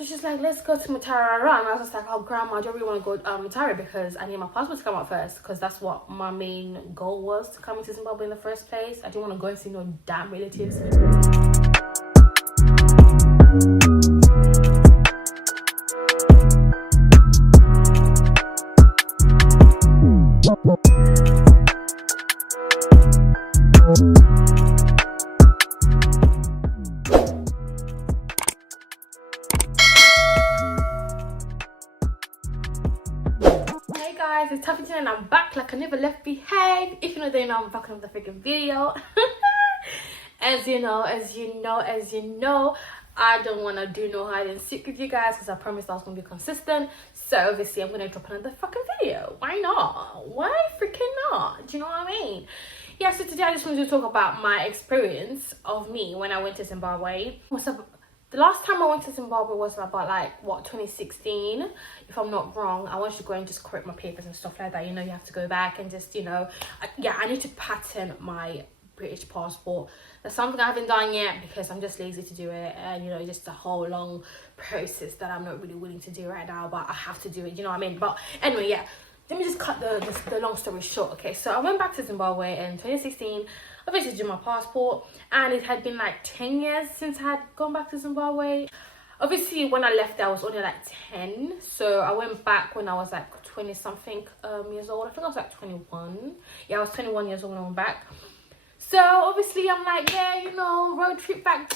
So she's like, let's go to Mutare. And I was just like, oh, Grandma, I don't really want to go Mutare because I need my passport to come out first, because that's what my main goal was, to come into Zimbabwe in the first place. I didn't want to go and see no damn relatives. It's Tuffington and I'm back like I never left behind. If you know, then I'm back on the freaking video. as you know, I don't want to do no hide and seek with you guys because I promised I was going to be consistent. So obviously I'm going to drop another fucking video. Why not? Why freaking not? Do you know what I mean? Yeah, so today I just wanted to talk about my experience of me when I went to Zimbabwe. The last time I went to Zimbabwe was about like, what, 2016, if I'm not wrong. I wanted to go and just correct my papers and stuff like that. You know, you have to go back and just, you know, I need to pattern my British passport. That's something I haven't done yet because I'm just lazy to do it. And, you know, just a whole long process that I'm not really willing to do right now, but I have to do it, you know what I mean? But anyway, yeah, let me just cut the long story short, okay? So I went back to Zimbabwe in 2016. I basically did my passport, and it had been like 10 years since I had gone back to Zimbabwe. Obviously, when I left there, I was only like 10. So I went back when I was like 20 something years old. I think I was like 21. Yeah, I was 21 years old when I went back. So obviously, I'm like, yeah, you know, road trip back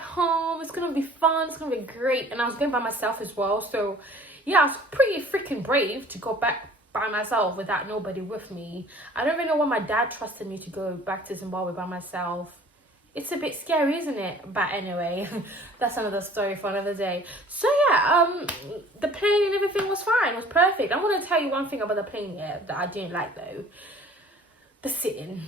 home. It's gonna be fun. It's gonna be great. And I was going by myself as well. So yeah, I was pretty freaking brave to go back by myself without nobody with me. I don't really know why my dad trusted me to go back to Zimbabwe by myself. It's a bit scary, isn't it? But anyway, that's another story for another day. So yeah, the plane and everything was fine. It was perfect. I'm going to tell you one thing about the plane, yeah, that I didn't like though. The sitting.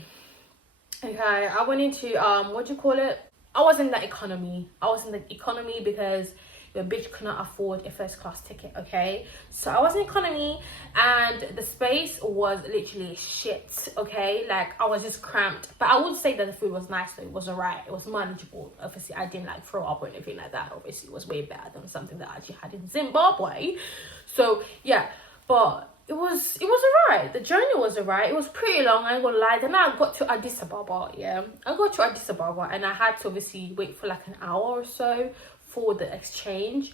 Okay, I went into, what do you call it? I was in the economy. I was in the economy because your bitch could not afford a first class ticket, okay? So I was in economy and the space was literally shit, okay? Like, I was just cramped. But I would say that the food was nice, though. It was alright. It was manageable. Obviously, I didn't like throw up or anything like that. Obviously, it was way better than something that I actually had in Zimbabwe. So, yeah. But it was alright. The journey was alright. It was pretty long, I ain't gonna lie. Then I got to Addis Ababa, yeah. I got to Addis Ababa and I had to obviously wait for like an hour or so for the exchange.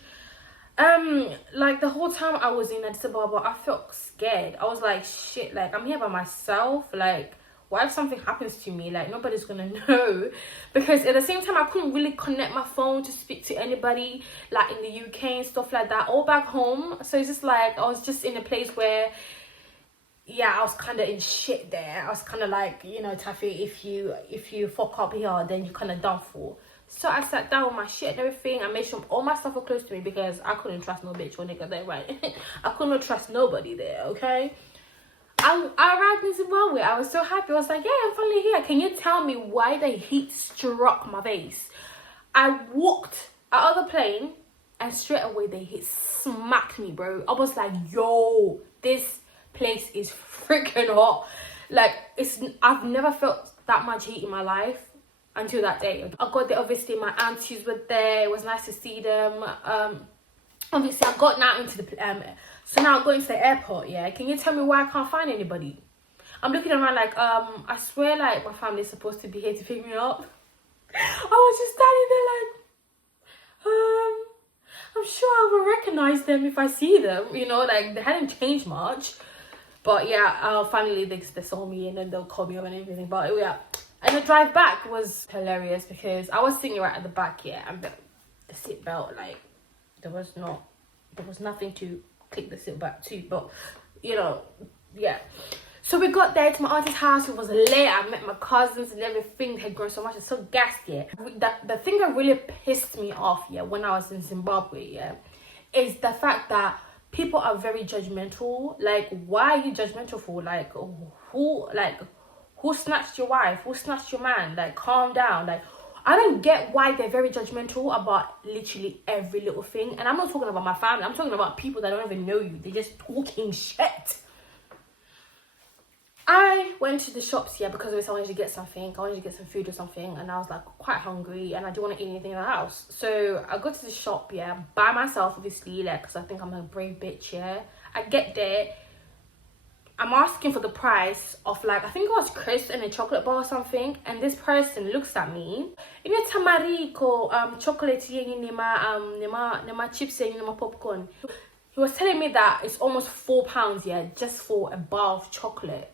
Like the whole time I was in Addis Ababa, I felt scared. I was like, shit, like I'm here by myself. Like, what if something happens to me? Like, nobody's gonna know. Because at the same time, I couldn't really connect my phone to speak to anybody, like in the UK and stuff like that, or back home. So it's just like, I was just in a place where, yeah, I was kind of in shit there. I was kind of like, you know, Taffy, if you fuck up here, then you're kind of done for. So I sat down with my shit and everything. I made sure all my stuff were close to me because I couldn't trust no bitch or nigga there, right? I couldn't trust nobody there, okay? I arrived in Zimbabwe. I was so happy. I was like, yeah, I'm finally here. Can you tell me why the heat struck my face? I walked out of the plane and straight away the heat smacked me, bro. I was like, yo, this place is freaking hot. Like, I've never felt that much heat in my life until that day. I got there, obviously my aunties were there. It was nice to see them. Obviously I got now into the so now I'm going to the airport, yeah. Can you tell me why I can't find anybody? I'm looking around like, I swear like my family's supposed to be here to pick me up. I was just standing there like, I'm sure I will recognize them if I see them, you know, like they hadn't changed much. But yeah, finally they saw me and then they'll call me up and everything. But yeah. And the drive back was hilarious because I was sitting right at the back, yeah, and the seat belt, like, there was nothing to click the seat back to, but, you know, yeah. So we got there to my auntie's house. It was late. I met my cousins and everything. They had grown so much. It's so gassed, yeah. The thing that really pissed me off, yeah, when I was in Zimbabwe, yeah, is the fact that people are very judgmental. Like, why are you judgmental for? Like, who snatched your wife? Who snatched your man? Like, calm down. Like, I don't get why they're very judgmental about literally every little thing. And I'm not talking about my family. I'm talking about people that don't even know you. They're just talking shit. I went to the shops, yeah, because I wanted to get something. I wanted to get some food or something, and I was like quite hungry, and I didn't want to eat anything in the house. So I go to the shop, yeah, by myself, obviously, like, because I think I'm a brave bitch, yeah. I get there, I'm asking for the price of, like, I think it was crisp and a chocolate bar or something, and this person looks at me. You know, tamariko, chocolate, nema chips, and nema popcorn. He was telling me that it's almost £4, yeah, just for a bar of chocolate.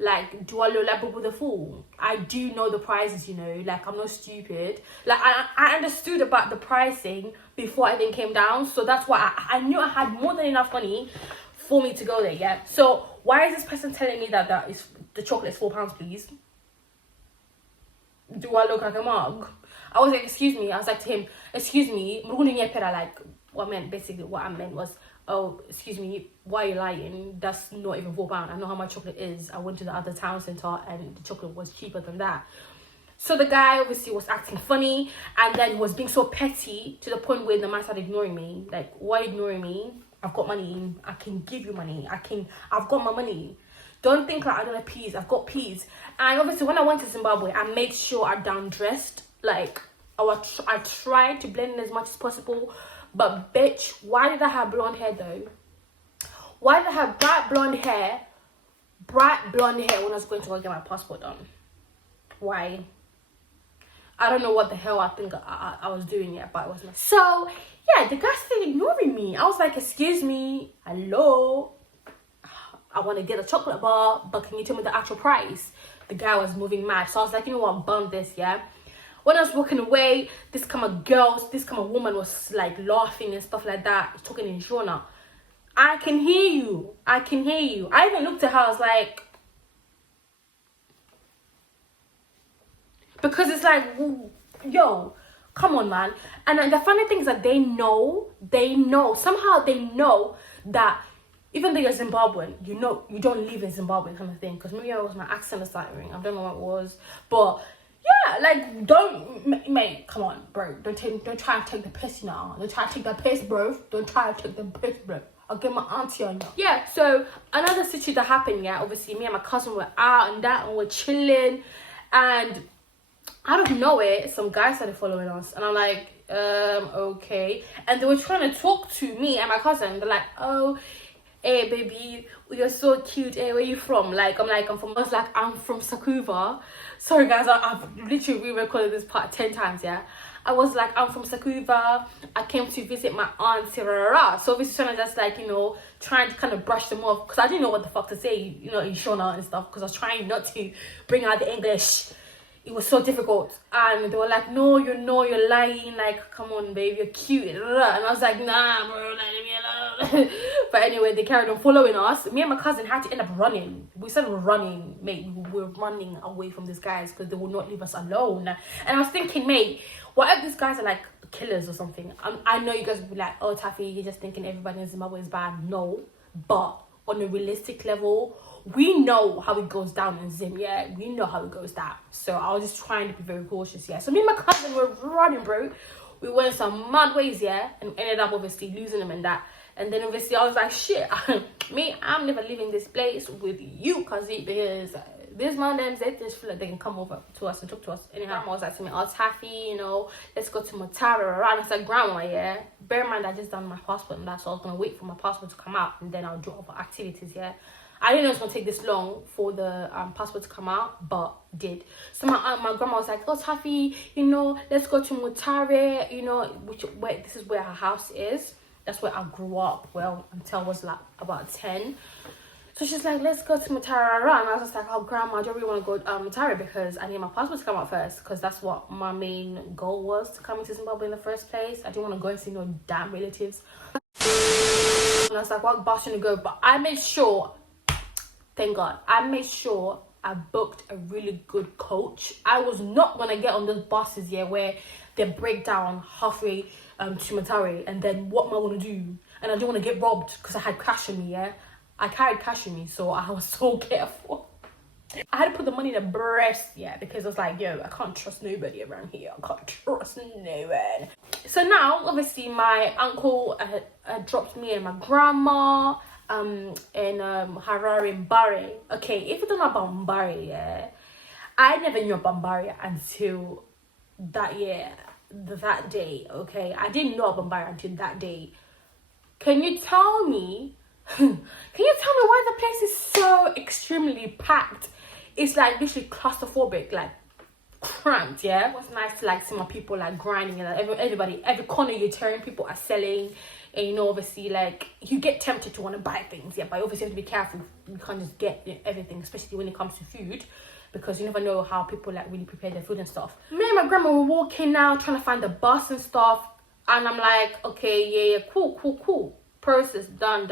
Like, do I look like Boo the Fool? I do know the prices, you know, like, I'm not stupid. Like, I understood about the pricing before everything came down, so that's why I knew I had more than enough money for me to go there, yeah. So why is this person telling me that the chocolate is £4, please? Do I look like a mug? I was like, excuse me. I was like to him, excuse me, like, what I meant was, oh, excuse me, why are you lying? That's not even £4. I know how much chocolate is. I went to the other town centre and the chocolate was cheaper than that. So the guy obviously was acting funny, and then was being so petty to the point where the man started ignoring me. Like, why ignoring me? I've got money. I can give you money. I've got my money. Don't think like I don't have peas. I've got peas. And obviously when I went to Zimbabwe, I made sure I down dressed. Like, I tried to blend in as much as possible. But bitch, why did I have blonde hair though? Why did I have bright blonde hair when I was going to go get my passport done? Why? I don't know what the hell I think I was doing yet, but it was not. So yeah, the guy started ignoring me. I was like, excuse me, hello, I want to get a chocolate bar, but can you tell me the actual price? The guy was moving mad, so I was like, you know what, bump this, yeah. When I was walking away, this kind of woman was like laughing and stuff like that, talking in Shona. I can hear you. I even looked at her, I was like, because it's like, yo, come on, man. And the funny thing is that they know that even though you're Zimbabwean, you know, you don't live in Zimbabwe kind of thing. Because maybe it was my accent or something, I don't know what it was, but yeah, like, mate, come on, bro. Don't try to take the piss now. Don't try to take the piss, bro. Don't try to take the piss, bro. I'll get my auntie on you. Yeah, so another situation that happened, yeah, obviously me and my cousin were out and we're chilling, and out of nowhere, some guys started following us, and I'm like, okay. And they were trying to talk to me and my cousin. They're like, oh, hey baby, you're so cute. Hey, where you from? I was from Sakuva. Sorry guys, I've literally re-recorded this part 10 times, yeah. I was like, I'm from Sakuva. I came to visit my aunt, so obviously trying to just, like, you know, trying to kind of brush them off, because I didn't know what the fuck to say, you know, in Shona and stuff, because I was trying not to bring out the English. It was so difficult, and they were like, you're lying, like, come on babe, you're cute, and I was like, nah bro, like, leave me alone. But anyway, they carried on following us. Me and my cousin had to end up running. We started running, mate. We were running away from these guys because they would not leave us alone. And I was thinking, mate, what if these guys are like killers or something? I know you guys would be like, oh Taffy, you're just thinking everybody in Zimbabwe is bad. No, but on a realistic level, we know how it goes down in Zim, yeah. We know how it goes down. So I was just trying to be very cautious, yeah. So me and my cousin were running, bro. We went some mad ways, yeah, and ended up obviously losing them and that. And then obviously I was like, shit, I'm never leaving this place with you, cuzzy, because this man, they just feel like they can come over to us and talk to us. Anyhow, I was like to me, oh Taffy, you know, let's go to Mutara. And I said, grandma, yeah. Bear in mind, I just done my passport and that, so I was gonna wait for my passport to come out and then I'll do other activities, yeah. I didn't know it was gonna take this long for the passport to come out, but it did. So my grandma was like, oh Taffy, you know, let's go to Mutare, you know, this is where her house is. That's where I grew up, well, until I was like about 10. So she's like, let's go to Mutare. And I was just like, oh grandma, I don't really want to go to Mutare because I need my passport to come out first, because that's what my main goal was, to come into Zimbabwe in the first place. I didn't want to go and see no damn relatives. And I was like, what bus should I go? But I made sure, thank God, I made sure I booked a really good coach. I was not gonna get on those buses, yeah, where they break down halfway to Matare, and then what am I gonna do? And I don't want to get robbed because I had cash in me, yeah. I carried cash in me, so I was so careful. I had to put the money in the breast, yeah, because I was like, yo, I can't trust nobody around here. I can't trust no one. So now, obviously, my uncle dropped me and my grandma in Harare, Mbare. Okay, if you don't know about Mbare, yeah, I never knew about Mbare until that year, that day. Okay, I didn't know about Mbare until that day. Can you tell me? Can you tell me why the place is so extremely packed? It's like literally claustrophobic, like cramped. Yeah, it was nice to like see my people like grinding, and like, everybody, every corner you turn, people are selling. And you know, obviously, like you get tempted to want to buy things, yeah, but obviously you have to be careful. You can't just get everything, especially when it comes to food, because you never know how people like really prepare their food and stuff. Me and my grandma were walking now, trying to find the bus and stuff, and I'm like, okay, yeah, cool. Process done.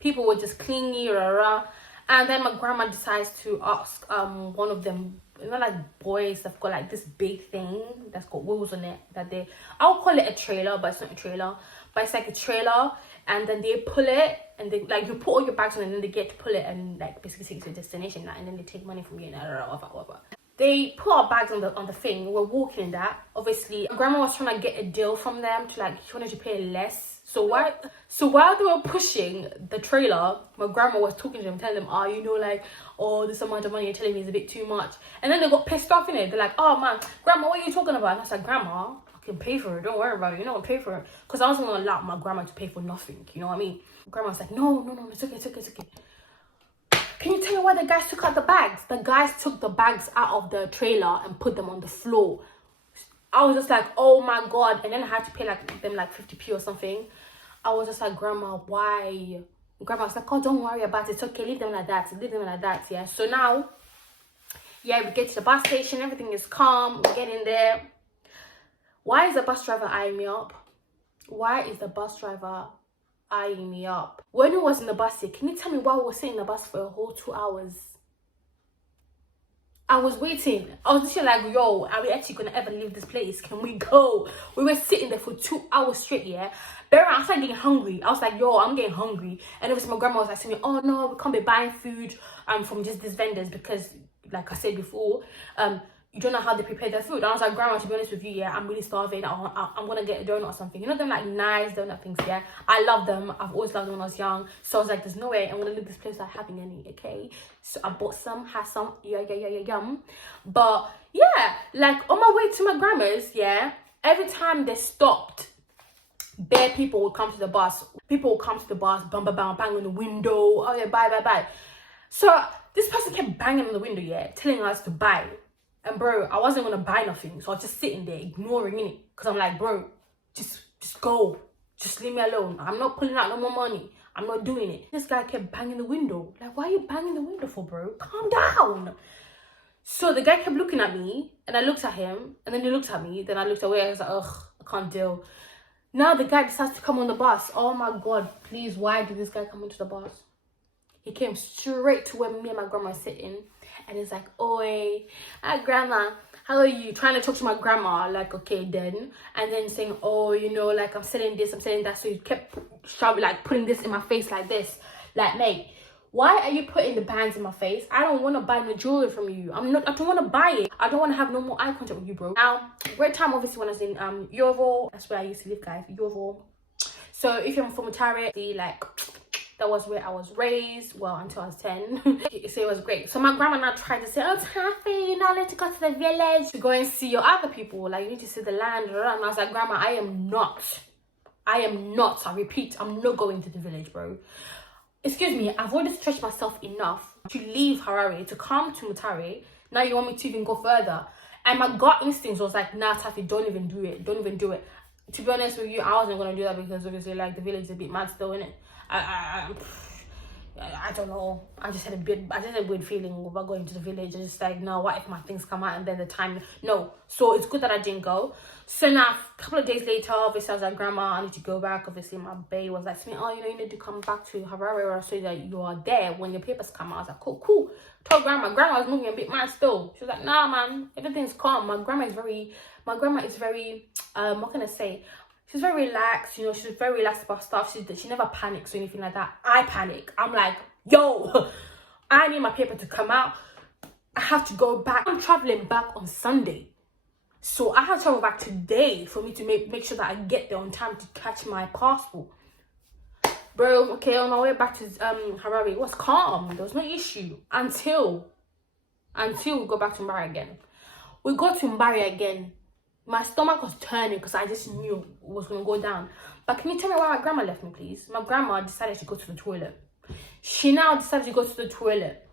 People were just clingy, and then my grandma decides to ask one of them, you know, like boys that've got like this big thing that's got wheels on it, that they, I'll call it a trailer, but it's not a trailer, but it's like a trailer, and then they pull it, and they like, you put all your bags on it, and then they get to pull it and like basically take it to a destination, and then they take money from you, and whatever. They put our bags on the thing. We're walking in that. Obviously, grandma was trying to get a deal from them to like, she wanted to pay less. So while they were pushing the trailer, my grandma was talking to them, telling them, oh, you know, like, oh, this amount of money you're telling me is a bit too much. And then they got pissed off in it. They're like, oh man, grandma, what are you talking about? And I said, grandma, I can pay for it. Don't worry about it. You know, I'll pay for it. Because I wasn't going to allow my grandma to pay for nothing. You know what I mean? Grandma was like, no, it's okay. Can you tell me why the guys took out the bags? The guys took the bags out of the trailer and put them on the floor. I was just like, oh my God. And then I had to pay like them like 50p or something. I was just like, grandma, why? Grandma was like, oh, don't worry about it. It's okay. Leave them like that. Yeah. So now, yeah, we get to the bus station. Everything is calm. We get in there. Why is the bus driver eyeing me up? When we was in the bus here, can you tell me why we were sitting in the bus for a whole 2 hours? I was waiting. I was literally like, yo, are we actually gonna ever leave this place? Can we go? We were sitting there for 2 hours straight, yeah. But I started getting hungry. I was like, yo, I'm getting hungry. And obviously my grandma was like to me, oh no, we can't be buying food from just these vendors, because like I said before, you don't know how they prepare their food. And I was like, grandma, to be honest with you, yeah, I'm really starving. I'm gonna get a donut or something. You know them like nice donut things, yeah? I love them. I've always loved them when I was young. So I was like, there's no way I'm gonna leave this place without having any, okay? So I bought some, had some, yum. But yeah, like on my way to my grandma's, yeah, every time they stopped, bare people would come to the bus. People would come to the bus, bang on the window. Oh yeah, bye. So this person kept banging on the window, yeah, telling us to buy. And bro, I wasn't gonna buy nothing, so I was just sitting there ignoring it, because I'm like, bro, just go, just leave me alone. I'm not pulling out no more money. I'm not doing it. This guy kept banging the window. Like, why are you banging the window for, bro? Calm down. So the guy kept looking at me, and I looked at him, and then he looked at me. Then I looked away. I was like, ugh, I can't deal. Now the guy decides to come on the bus. Oh my God, please, why did this guy come into the bus? He came straight to where me and my grandma are sitting. And he's like, oi, hi grandma, how are you? Trying to talk to my grandma, like, okay then. And then saying, oh, you know, like, I'm selling this, I'm selling that. So he kept shoving, like, putting this in my face like this. Like, mate, why are you putting the bands in my face? I don't want to buy no jewelry from you. I don't want to buy it. I don't want to have no more eye contact with you, bro. Now, great time, obviously, when I was in Yovo. That's where I used to live, guys, Yovo. So if you're from Mutare, like, that was where I was raised, well, until I was 10. So it was great. So my grandma now tried to say, oh, Taffy, you know, let's go to the village to go and see your other people. Like, you need to see the land. And I was like, grandma, I am not. I repeat, I'm not going to the village, bro. Excuse me, I've already stretched myself enough to leave Harare, to come to Mutare. Now you want me to even go further. And my gut instincts was like, nah, Taffy, don't even do it. Don't even do it. To be honest with you, I wasn't going to do that, because obviously, like, the village is a bit mad still, innit? I don't know. I just had a weird feeling about going to the village. I just like, no, what if my things come out and then the time, no. So it's good that I didn't go. So now, a couple of days later, obviously I was like, grandma, I need to go back. Obviously my bae was like to me, oh, you know, you need to come back to Harare so that you are there when your papers come out. I was like, cool. Told grandma was moving a bit mad still. She was like, nah, man, everything's calm. My grandma is very, what can I say? She's very relaxed, you know, she's very relaxed about stuff. She never panics or anything like that. I panic. I'm like, yo, I need my paper to come out. I have to go back. I'm traveling back on Sunday. So I have to travel back today for me to make sure that I get there on time to catch my passport. Bro, okay, on our way back to Harare, it was calm. There was no issue until we go back to Mbari again. We got to Mbari again. My stomach was turning because I just knew it was going to go down. But can you tell me why my grandma left me, please? My grandma decided to go to the toilet. She now decided to go to the toilet.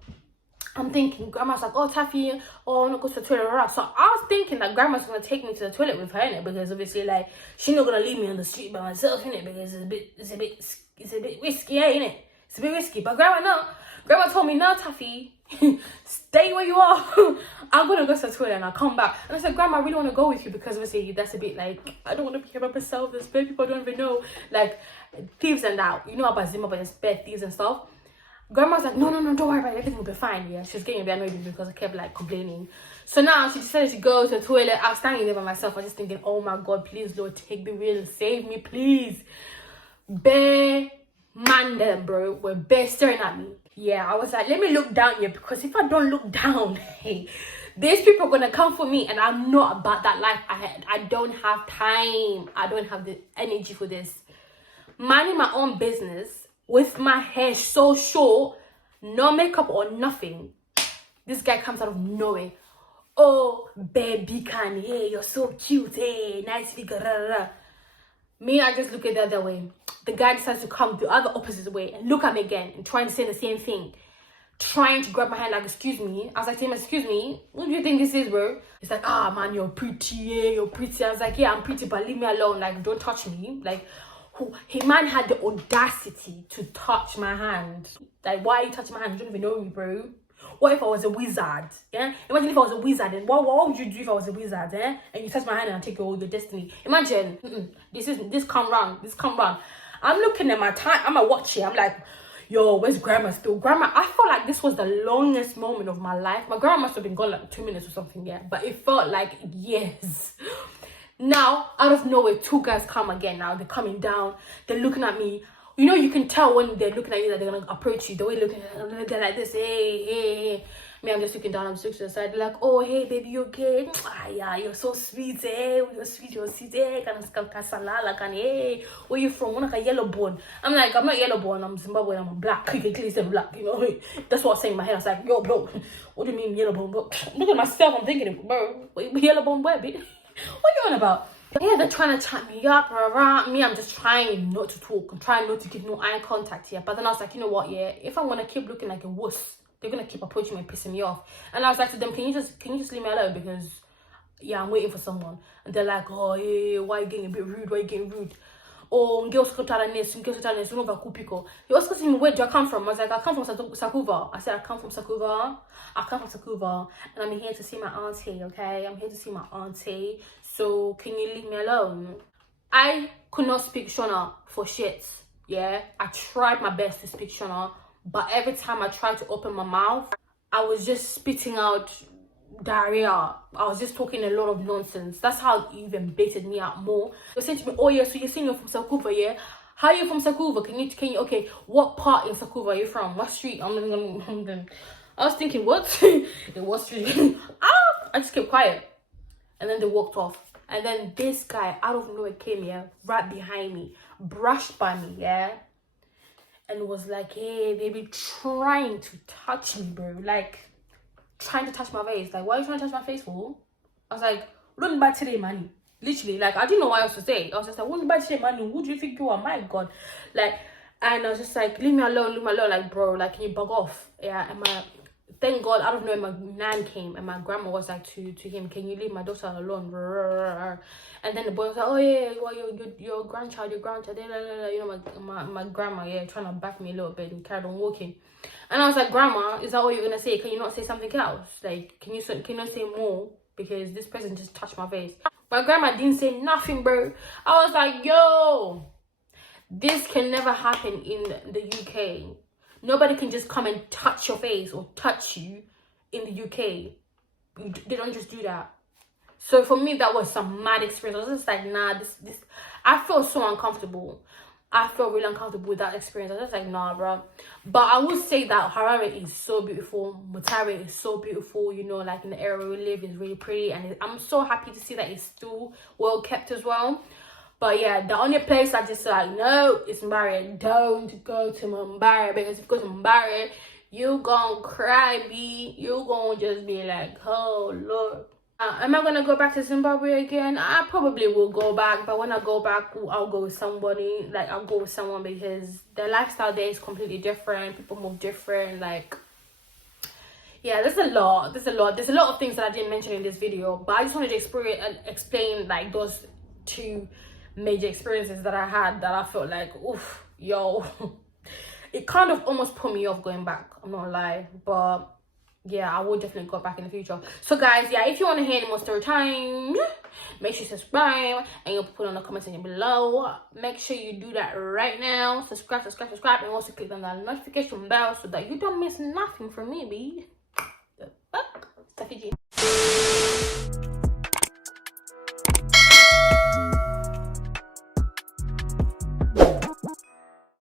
I'm thinking, grandma's like, oh, Taffy, oh, I want to go to the toilet. So I was thinking that grandma's going to take me to the toilet with her, innit? Because obviously, like, she's not going to leave me on the street by myself, innit? Because it's a bit risky, innit? It's a bit risky. But grandma told me, no, Taffy, stay where you are. I'm going to go to the toilet and I'll come back. And I said, grandma, I really want to go with you because obviously that's a bit like, I don't want to be here by myself. There's bad people I don't even know. Like, thieves and that. You know about Zimbabwe, there's bad thieves and stuff. Grandma's like, no, don't worry about it, everything will be fine. Yeah, she was getting a bit annoyed because I kept like complaining. So now she decided to go to the toilet. I was standing there by myself. I was just thinking, oh my God, please, Lord, take the wheel, save me, please. Bare man them, bro, were bare staring at me. Yeah, I was like, let me look down here because if I don't look down, hey, these people are gonna come for me, and I'm not about that life. I don't have time. I don't have the energy for this. Minding my own business. With my hair so short, no makeup or nothing, this guy comes out of nowhere. Oh, baby, can hey, you're so cute, hey, nice figure. Me, I just look at the other way. The guy decides to come the other opposite way and look at me again and trying to say the same thing. Trying to grab my hand like, excuse me. I was like to him, excuse me, what do you think this is, bro? He's like, ah, man, you're pretty, yeah, you're pretty. I was like, yeah, I'm pretty, but leave me alone. Like, don't touch me. Like, he man had the audacity to touch my hand. Like, why are you touching my hand? You don't even know me, bro. What if I was a wizard? Yeah, imagine if I was a wizard, and what would you do if I was a wizard? Eh? And you touch my hand and I take all your destiny. Imagine. This come round. I'm looking at my time. I'm a watch here. I'm like, yo, where's grandma still? Grandma, I felt like this was the longest moment of my life. My grandma must have been gone like 2 minutes or something, yeah. But it felt like years. Now, out of nowhere, two guys come again. Now they're coming down. They're looking at me. You know, you can tell when they're looking at you that they're gonna approach you. The way looking at you, they're like this. Hey. Me, I'm just looking down. I'm just looking to the side. They're like, oh, hey, baby, you okay? Ah, yeah, you're so sweet, eh? You're sweet, eh? Hey, where you from? I'm like, yellow bone. I'm like, I'm not yellow bone. I'm Zimbabwean. I'm black. You can clearly say black. You know, that's what I was saying in my head. I was like, yo, bro, what do you mean yellow bone? Bro? Look at myself. I'm thinking, bro, yellow bone, where, bitch? What are you on about? Yeah, they're trying to chat me up, me, I'm just trying not to talk. I'm trying not to give no eye contact here. But then I was like, you know what, yeah, if I'm gonna keep looking like a wuss, they're gonna keep approaching me and pissing me off. And I was like to them, can you just leave me alone? Because yeah, I'm waiting for someone. And they're like, oh yeah, why are you getting a bit rude? Why are you getting rude? Oh, you also tell me, where do I come from? I was like, I come from Sakuva. I said, I come from Sakuva, and I'm here to see my auntie, okay? I'm here to see my auntie, so can you leave me alone? I could not speak Shona for shit, yeah? I tried my best to speak Shona, but every time I tried to open my mouth, I was just spitting out diarrhea. I was just talking a lot of nonsense. That's how it even baited me out more. They saying to me, oh yeah, so you're saying you're from Sakuva, yeah? How are you from Sakuva? Can you okay, what part in Sakuva are you from? What street? I was thinking, what? In what street? I just kept quiet. And then they walked off. And then this guy out of nowhere came here, right behind me, brushed by me, yeah? And was like, hey baby, trying to touch me, bro. Like, trying to touch my face. Like, why are you trying to touch my face for? I was like, don't buy today, man. Literally, like, I didn't know what else to say. I was just like, won't buy today, man. Who do you think you are? My God. Like, and I was just like, leave me alone. Like, bro, like, can you bug off? Yeah, and thank God, out of nowhere, my nan came and my grandma was like to him, can you leave my daughter alone? And then the boy was like, oh yeah, well, your grandchild, you know, my grandma, yeah, trying to back me a little bit and carried on walking. And I was like, grandma, is that all you're gonna say? Can you not say something else? Like, can you not say more? Because this person just touched my face. My grandma didn't say nothing, bro. I was like, yo, this can never happen in the UK. Nobody can just come and touch your face or touch you in the UK. They don't just do that. So for me, that was some mad experience. I was just like, nah, this. I felt so uncomfortable. I felt really uncomfortable with that experience. I was just like, nah, bro. But I would say that Harare is so beautiful. Mutare is so beautiful. You know, like in the area we live is really pretty. And I'm so happy to see that it's still well kept as well. But yeah, the only place I just like, no, is Zimbabwe. Don't go to Zimbabwe, because if you go to Zimbabwe, you gonna cry, B. You gonna just be like, oh Lord. Am I gonna go back to Zimbabwe again? I probably will go back, but when I go back, I'll go with somebody. Like, I'll go with someone, because the lifestyle there is completely different. People move different. Like, yeah, there's a lot of things that I didn't mention in this video, but I just wanted to explain like those two major experiences that I had, that I felt like, oof, yo, it kind of almost put me off going back, I'm not gonna lie. But yeah, I will definitely go back in the future. So guys, yeah, if you want to hear any more story time, make sure you subscribe, and you'll put on the comment section below. Make sure you do that right now. Subscribe, and also click on that notification bell so that you don't miss nothing from me, B. The fuck? Stuffy G.